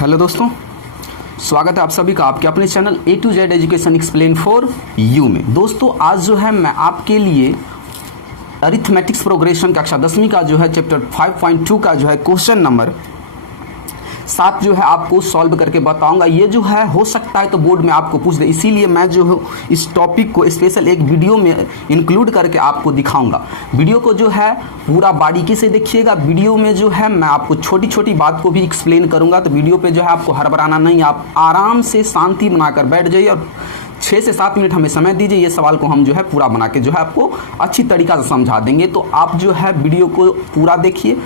Hello दोस्तों, स्वागत है आप सभी का आपके अपने channel A to Z education explain for you में। दोस्तों आज जो है मैं आपके लिए अरिथमेटिक्स प्रोग्रेशन कक्षा 10वीं का जो है चैप्टर 5.2 का जो है क्वेश्चन नंबर 7 जो है आपको सॉल्व करके बताऊंगा। ये जो है हो सकता है तो बोर्ड में आपको पूछ दे, इसीलिए मैं जो है इस टॉपिक को स्पेशल एक वीडियो में इंक्लूड करके आपको दिखाऊंगा। वीडियो को जो है पूरा बारीकी से देखिएगा। वीडियो में जो है मैं आपको छोटी छोटी बात को भी एक्सप्लेन करूंगा, तो वीडियो पे जो है आपको हड़बड़ाना नहीं, आप आराम से शांति बनाकर बैठ जाइए और 6 से 7 मिनट हमें समय दीजिए। ये सवाल को हम जो है पूरा बना के जो है आपको अच्छी तरीक़ा से समझा देंगे। तो आप जो है वीडियो को पूरा देखिए।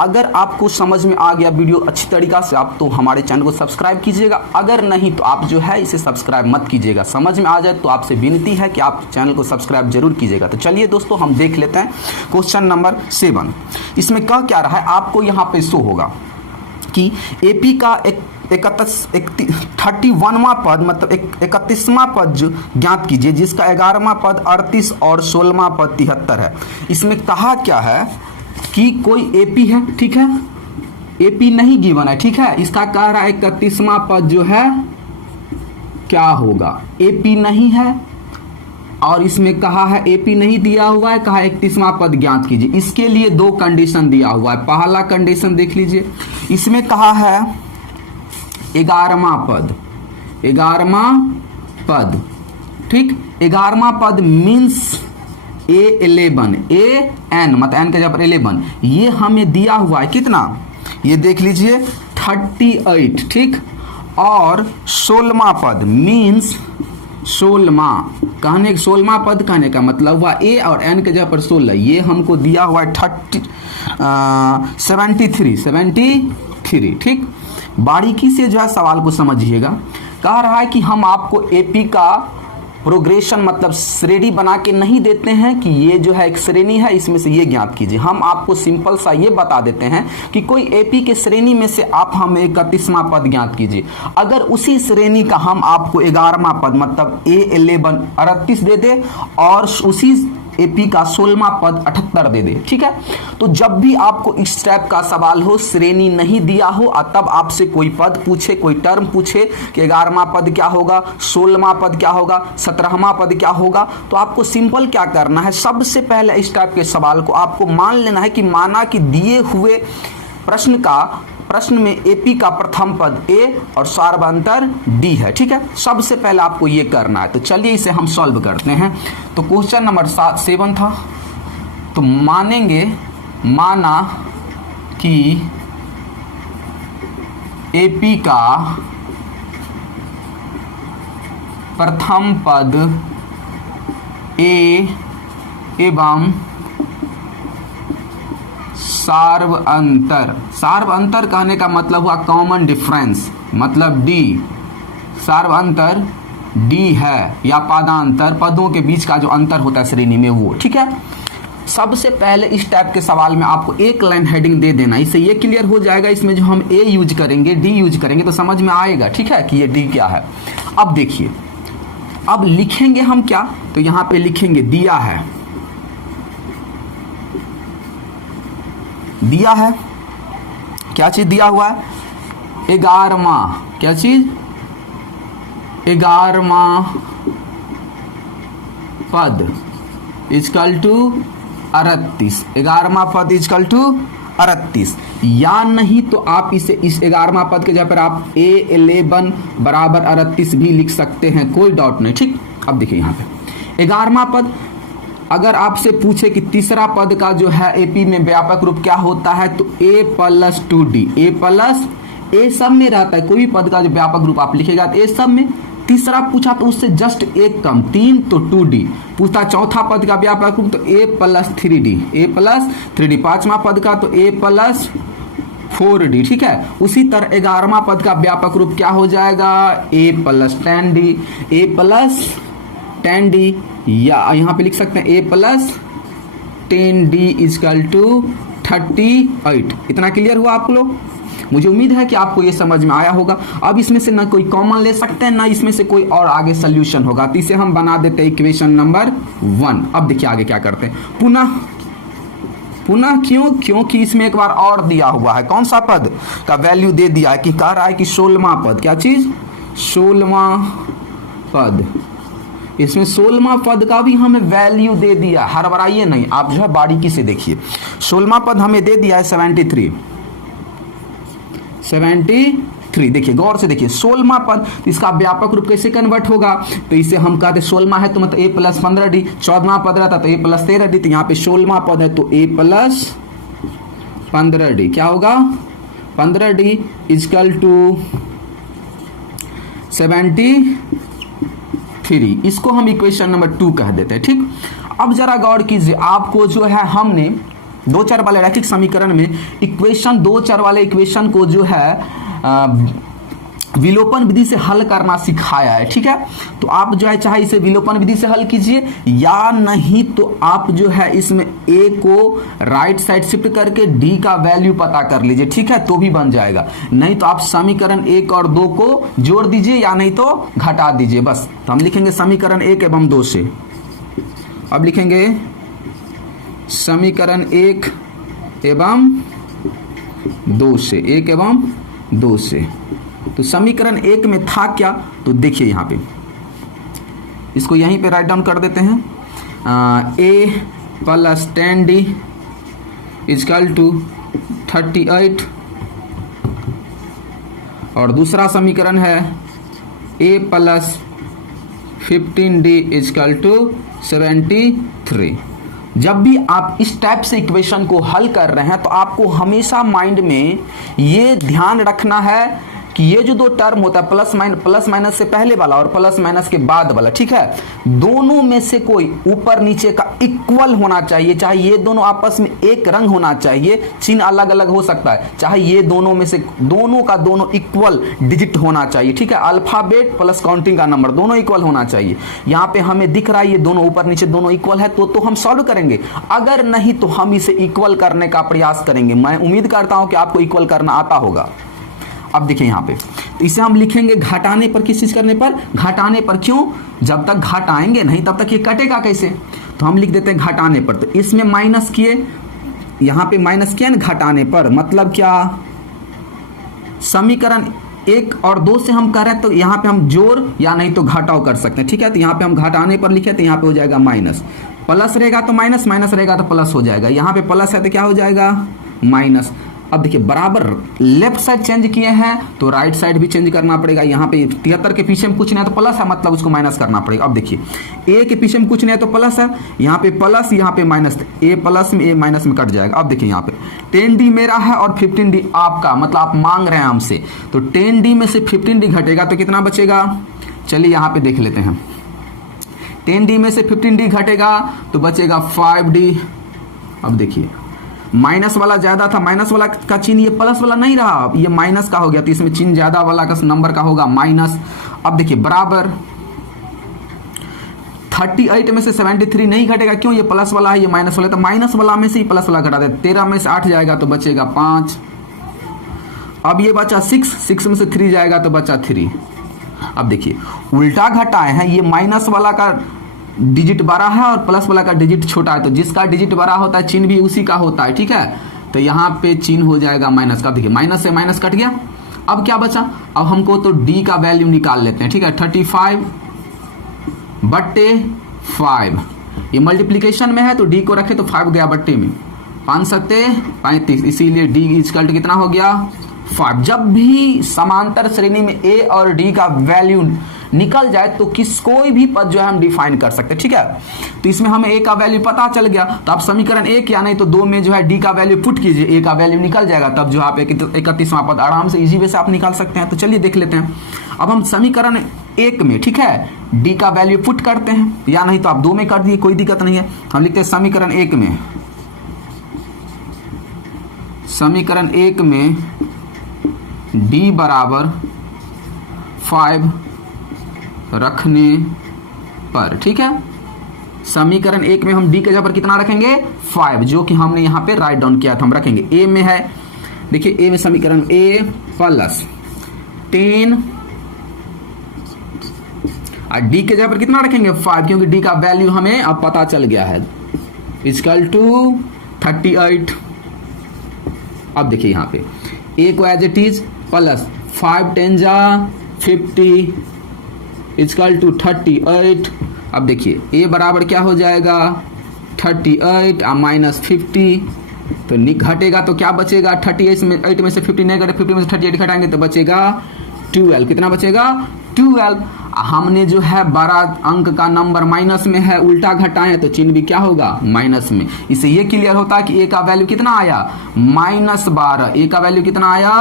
अगर आपको समझ में आ गया वीडियो अच्छी तरीक़ा से, आप तो हमारे चैनल को सब्सक्राइब कीजिएगा। अगर नहीं तो आप जो है इसे सब्सक्राइब मत कीजिएगा। समझ में आ जाए तो आपसे विनती है कि आप चैनल को सब्सक्राइब जरूर कीजिएगा। तो चलिए दोस्तों हम देख लेते हैं क्वेश्चन नंबर 7। इसमें कह क्या रहा है, आपको यहाँ पे शो होगा कि एपी का 31वां पद मतलब 31वां पद जो ज्ञात कीजिए, जिसका 11वां पद 38 और 16वां पद 73 है। इसमें कहा क्या है कि कोई एपी है, ठीक है, एपी नहीं गिवन है, ठीक है। इसका कह रहा है 31वां पद जो है क्या होगा, एपी नहीं है। और इसमें कहा है एपी नहीं दिया हुआ है, कहा 31वां पद ज्ञात कीजिए। इसके लिए 2 कंडीशन दिया हुआ है। पहला कंडीशन देख लीजिए, इसमें कहा है 11वां पद, ठीक। 11वां पद मीन्स A11 AN मतलब एन के जगह 11, ये हमें दिया हुआ है कितना, ये देख लीजिए 38, ठीक। और 16वां पद मीन्स 16वां पद कहने का मतलब हुआ A और N के जगह पर 16, ये हमको दिया हुआ है 73, ठीक। बारीकी से जो है सवाल को समझिएगा। कह रहा है कि हम आपको एपी का प्रोग्रेशन मतलब श्रेणी बना के नहीं देते हैं कि ये जो है एक श्रेणी है, इसमें से ये ज्ञात कीजिए। हम आपको सिंपल सा ये बता देते हैं कि कोई एपी के श्रेणी में से आप हमें 31वां पद ज्ञात कीजिए। अगर उसी श्रेणी का हम आपको 11वां पद मतलब A11 38 दे दे और उसी एपी का 16वां पद 78 दे दे, ठीक है। तो जब भी आपको इस टाइप का सवाल हो, श्रेणी नहीं दिया हो और तब आपसे कोई पद पूछे, कोई टर्म पूछे कि 11वां पद क्या होगा, 16वां पद क्या होगा, 17वां पद क्या होगा, तो आपको सिंपल क्या करना है, सबसे पहले इस टाइप के सवाल को आपको मान लेना है कि माना कि दिए हुए प्रश्न में एपी का प्रथम पद ए और सार्वअंतर डी है, ठीक है। सबसे पहले आपको ये करना है। तो चलिए इसे हम सॉल्व करते हैं। तो क्वेश्चन नंबर 7 था, तो माना कि एपी का प्रथम पद ए एवं सार्वअंतर कहने का मतलब हुआ कॉमन डिफरेंस, मतलब डी, सार्वअंतर डी है या पादांतर, पदों के बीच का जो अंतर होता है श्रेणी में वो, ठीक है। सबसे पहले इस टाइप के सवाल में आपको एक लाइन हेडिंग दे देना, इससे ये क्लियर हो जाएगा। इसमें जो हम ए यूज करेंगे, डी यूज करेंगे तो समझ में आएगा, ठीक है, कि ये डी क्या है। अब देखिए, अब लिखेंगे हम क्या, तो यहां पे लिखेंगे दिया है, क्या चीज दिया हुआ है, 11वां, क्या चीज, 11वां पद इक्वल टू 38, 11वां पद इक्वल टू 38, या नहीं तो आप इसे इस 11वां पद के जगह पर आप A11 बराबर 38 भी लिख सकते हैं, कोई डाउट नहीं, ठीक। अब देखिए यहाँ पे 11वां पद, अगर आपसे पूछे कि तीसरा पद का जो है एपी में व्यापक रूप क्या होता है, तो A+2D, A सब में रहता है, कोई भी पद का जो व्यापक रूप आप लिखेगा तो A सब में। तीसरा पूछा तो उससे जस्ट एक कम 3 तो 2D, पूछता चौथा पद का व्यापक रूप तो A+3D, 5वां पद का तो A+4D, ठीक है। उसी तरह 11वां पद का व्यापक रूप क्या हो जाएगा, A+10D, या यहाँ पे लिख सकते हैं A+10D इक्वल टू 38। इतना क्लियर हुआ आप लोग? मुझे उम्मीद है कि आपको ये समझ में आया होगा। अब इसमें से ना कोई कॉमन ले सकते हैं, ना इसमें से कोई और आगे सोल्यूशन होगा, तो इसे हम बना देते हैं इक्वेशन नंबर 1। अब देखिए आगे क्या करते हैं, पुनः पुनः क्यों? क्योंकि इसमें एक बार और दिया हुआ है, कौन सा पद का वैल्यू दे दिया है कि कह रहा है कि 16वां पद, क्या चीज? 16वां पद। इसमें 16वां पद का भी हमें वैल्यू दे दिया, हड़बड़ाइए नहीं, आप जो है बारीकी से देखिए। 16वां पद हमें दे दिया है 73। देखिए गौर से देखिए, 16वां पद, इसका व्यापक रूप कैसे कन्वर्ट होगा? तो इसे हम कहते 16वां है तो मतलब a प्लस 15d, 14वां पद रहता तो a प्लस 13d, तो यहाँ पे 16वां पद है तो a प्लस 15d क्या होगा? 15d is equal to 73। इसको हम इक्वेशन नंबर 2 कह देते हैं, ठीक। अब जरा गौर कीजिए, आपको जो है हमने दो चर वाले रैखिक समीकरण में इक्वेशन, दो चर वाले इक्वेशन को जो है विलोपन विधि से हल करना सिखाया है, ठीक है। तो आप जो है चाहे इसे विलोपन विधि से हल कीजिए या नहीं तो आप जो है इसमें a को राइट साइड शिफ्ट करके d का वैल्यू पता कर लीजिए, ठीक है, तो भी बन जाएगा। नहीं तो आप समीकरण 1 और 2 को जोड़ दीजिए या नहीं तो घटा दीजिए, बस। तो हम लिखेंगे समीकरण 1 एवं 2 से। अब लिखेंगे समीकरण 1 एवं 2 से, 1 एवं 2 से। तो समीकरण 1 में था क्या? तो देखिए यहाँ पे, इसको यहीं पे राइट डाउन कर देते हैं। a plus 10d is equal to 38, और दूसरा समीकरण है a plus 15d is equal to 73। जब भी आप इस टाइप से इक्वेशन को हल कर रहे हैं तो आपको हमेशा माइंड में ये ध्यान रखना है कि ये जो दो टर्म होता है प्लस माइनस से पहले वाला और प्लस माइनस के बाद वाला, ठीक है, दोनों में से कोई ऊपर नीचे का इक्वल होना चाहिए। चाहे ये दोनों आपस में एक रंग होना चाहिए, चिन्ह अलग अलग हो सकता है, चाहे ये दोनों में से दोनों का दोनों इक्वल डिजिट होना चाहिए, ठीक है। अल्फाबेट प्लस काउंटिंग का नंबर दोनों इक्वल होना चाहिए। यहाँ पे हमें दिख रहा है ये दोनों ऊपर नीचे दोनों इक्वल है तो हम सॉल्व करेंगे, अगर नहीं तो हम इसे इक्वल करने का प्रयास करेंगे। मैं उम्मीद करता हूं कि आपको इक्वल करना आता होगा। अब देखिए यहाँ पे, तो इसे हम लिखेंगे घटाने पर, किस चीज करने पर? घटाने पर। क्यों? जब तक घटाएंगे नहीं तब तक ये कटेगा कैसे? तो हम लिख देते हैं घटाने पर। तो इसमें माइनस किए, यहाँ पे माइनस किया ना घटाने पर, मतलब क्या? समीकरण 1 और 2 से हम कर रहे हैं तो यहाँ पे हम जोड़ या नहीं तो घटाव कर सकते हैं, ठीक है। तो यहाँ पे हम घटाने पर लिखे तो यहाँ पे हो जाएगा माइनस, प्लस रहेगा तो माइनस, माइनस रहेगा तो प्लस हो जाएगा। यहाँ पे प्लस है तो क्या हो जाएगा? माइनस। अब देखिए बराबर लेफ्ट साइड चेंज किए हैं तो राइट साइड भी चेंज करना पड़ेगा। यहाँ पे 73 के पीछे में कुछ नहीं है तो प्लस है, मतलब उसको माइनस करना पड़ेगा। अब देखिए a के पीछे में कुछ नहीं है तो प्लस है, यहाँ पे प्लस यहाँ पे माइनस, a प्लस में a माइनस में कट जाएगा। अब देखिए यहाँ पे 10d मेरा है और 15d आपका, मतलब आप मांग रहे हैं हमसे, तो 10d में से 15d घटेगा तो कितना बचेगा? चलिए यहाँ पे देख लेते हैं। 10d में से 15d घटेगा तो बचेगा 5d। अब देखिए माइनस वाला ज्यादा था, माइनस वाला का चिन्ह ये प्लस वाला नहीं रहा, ये माइनस का हो गया, तो इसमें चिन्ह ज्यादा वाला का नंबर का होगा माइनस। अब देखिए बराबर 38 में से 73 नहीं घटेगा, क्यों? ये प्लस वाला है, ये माइनस वाला, तो माइनस वाला में से ही प्लस वाला घटा दे। 13 में से 8 जाएगा तो बचेगा 5। अब ये बचा 6 में से 3 जाएगा तो बचा 3। अब देखिए उल्टा घटाए हैं, ये माइनस वाला का डिजिट बड़ा है और प्लस वाला का डिजिट छोटा है, तो जिसका डिजिट बड़ा होता है चिन्ह भी उसी का होता है, ठीक है। तो यहाँ पे चिन्ह हो जाएगा माइनस का। देखिए माइनस से माइनस कट गया, अब क्या बचा? अब हमको तो d का वैल्यू निकाल लेते हैं, ठीक है। 35/5, ये मल्टीप्लीकेशन में है तो d को रखे तो 5 गया बट्टे में, 5 सत्ते 35, इसीलिए d इक्वल टू कितना हो गया? 5। जब भी समांतर श्रेणी में a और d का वैल्यू निकल जाए तो कोई भी पद जो है हम डिफाइन कर सकते हैं, ठीक है। तो इसमें हमें a का वैल्यू पता चल गया, तो आप समीकरण 1 या नहीं तो 2 में जो है d का वैल्यू पुट कीजिए, a का वैल्यू निकल जाएगा, तब जो आप 31वां पद आराम से इजी वे से आप निकाल सकते हैं। तो चलिए देख लेते हैं। अब हम समीकरण 1 में, ठीक है, d का वैल्यू पुट करते हैं, या नहीं तो आप 2 में कर दिए, कोई दिक्कत नहीं है। हम लिखते हैं समीकरण 1 में, समीकरण 1 में d बराबर 5 रखने पर, ठीक है। समीकरण 1 में हम d के जगह पर कितना रखेंगे? 5, जो कि हमने यहाँ पे राइट डाउन किया था, हम रखेंगे। a में है, देखिए a में समीकरण a प्लस 10 और d के जगह पर कितना रखेंगे? 5, क्योंकि d का वैल्यू हमें अब पता चल गया है, इक्वल टू 38। अब देखिए यहाँ पे ए को एज इट इज प्लस 5 10 जा 50 इक्वल टू 38। अब देखिए ए बराबर क्या हो जाएगा 38 माइनस 50, तो घटेगा तो क्या बचेगा 38 में से 50 नहीं घटे, 50 में से 38 घटाएंगे तो बचेगा 12। कितना बचेगा 12। हमने जो है बड़ा अंक का नंबर माइनस में है, उल्टा घटाएं तो चिन्ह भी क्या होगा माइनस में। इससे ये क्लियर होता है कि ए का वैल्यू कितना आया -12। ए का वैल्यू कितना आया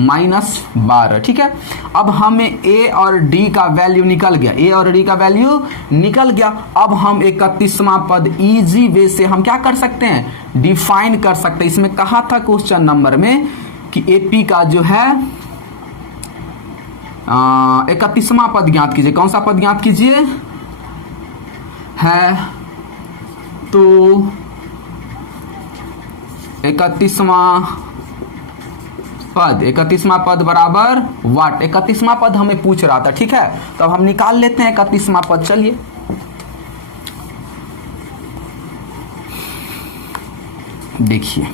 -12। ठीक है, अब हमें ए और डी का वैल्यू निकल गया, ए और डी का वैल्यू निकल गया। अब हम 31वां पद इजी वे से हम क्या कर सकते हैं डिफाइन कर सकते हैं। इसमें कहा था क्वेश्चन नंबर में कि एपी का जो है 31वां पद ज्ञात कीजिए। कौन सा पद ज्ञात कीजिए है तो 31वां पद बराबर वाट। 31वां पद हमें पूछ रहा था, ठीक है, तो अब हम निकाल लेते हैं 31वां पद। चलिए देखिए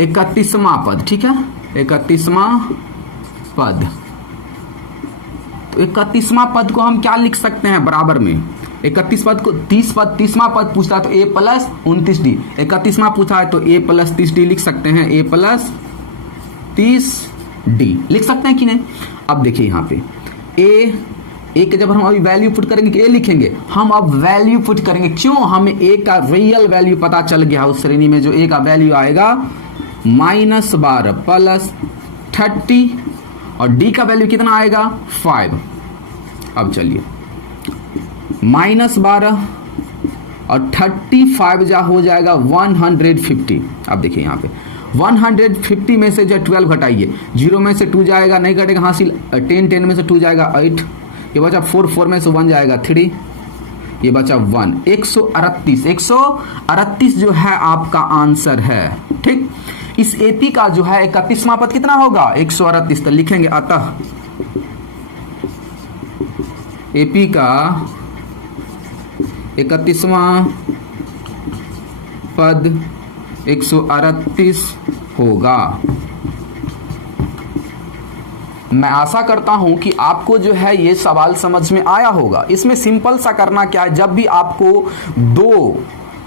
31वां पद, ठीक है, 31वां पद। तो 31वां पद को हम क्या लिख सकते हैं बराबर में 31 पद को 30वां पद पूछता है तो a प्लस 29d। 31वां पूछा है तो a प्लस 30d लिख सकते हैं, a प्लस 30d लिख सकते हैं कि नहीं। अब देखिए यहाँ पे a के जब हम अभी वैल्यू पुट करेंगे कि a लिखेंगे, हम अब वैल्यू पुट करेंगे। क्यों, हमें a का रियल वैल्यू पता चल गया उस श्रेणी में जो a का वैल्यू आएगा -12 प्लस 30 और d का वैल्यू कितना आएगा 5। अब चलिए -12 और 35 जा हो जाएगा 150। अब देखिए यहाँ पे 150 में से जो 12 घटाइए, 0 में से 2 जाएगा नहीं घटेगा, हासिल 10 में से 2 जाएगा 8, ये बचा 4 में से 1 जाएगा 3, ये बचा 1। 138 जो है आपका आंसर है। ठीक, इस एपी का जो है 31वां पद कितना होगा 138। तो लिखेंगे अतः एपी का 31वां पद 138 होगा। मैं आशा करता हूं कि आपको जो है ये सवाल समझ में आया होगा। इसमें सिंपल सा करना क्या है, जब भी आपको दो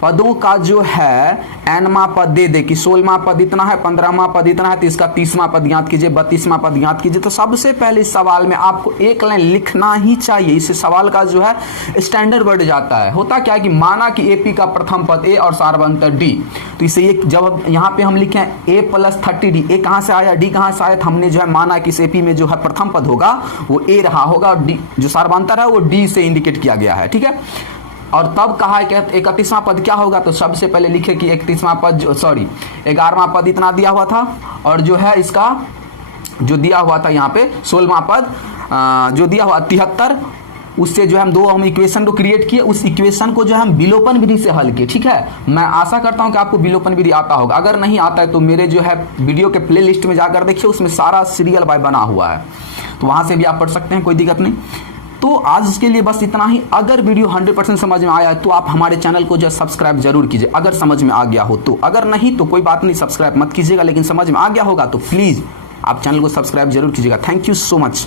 पदों का जो है nवां पद दे दे कि 16वां पद इतना है, 15वां पद इतना है, तो इसका 30वां पद ज्ञात कीजिए, 32वां पद ज्ञात कीजिए, तो सबसे पहले इस सवाल में आपको एक लाइन लिखना ही चाहिए। इससे सवाल का जो है स्टैंडर्ड बढ़ जाता है। होता क्या है कि माना कि एपी का प्रथम पद ए और सार्वंतर डी, तो इसे ये जब यहाँ पे हम लिखें a प्लस 30d, ए कहाँ से आया डी कहाँ से आया, तो हमने जो है माना कि इस एपी में जो है प्रथम पद होगा वो ए रहा होगा और डी जो सार्वंतर है वो डी से इंडिकेट किया गया है। ठीक है, और तब कहा है कि 31वां पद क्या होगा, तो सबसे पहले लिखे कि 31वां पद 11वां पद इतना दिया हुआ था और जो है इसका जो दिया हुआ था यहाँ पे 16वां पद जो दिया हुआ 73, उससे जो है हम इक्वेशन को क्रिएट किए, उस इक्वेशन को जो है हम विलोपन विधि से हल किए। ठीक है, मैं आशा करता हूँ कि आपको विलोपन विधि आता होगा। अगर नहीं आता है तो मेरे जो है वीडियो के प्ले लिस्ट में जाकर देखिए, उसमें सारा सीरियल बाय बना हुआ है, तो वहाँ से भी आप पढ़ सकते हैं, कोई दिक्कत नहीं। तो आज के लिए बस इतना ही। अगर वीडियो 100% समझ में आया है तो आप हमारे चैनल को जो सब्सक्राइब जरूर कीजिए, अगर समझ में आ गया हो तो। अगर नहीं तो कोई बात नहीं, सब्सक्राइब मत कीजिएगा, लेकिन समझ में आ गया होगा तो प्लीज़ आप चैनल को सब्सक्राइब जरूर कीजिएगा। Thank you so much.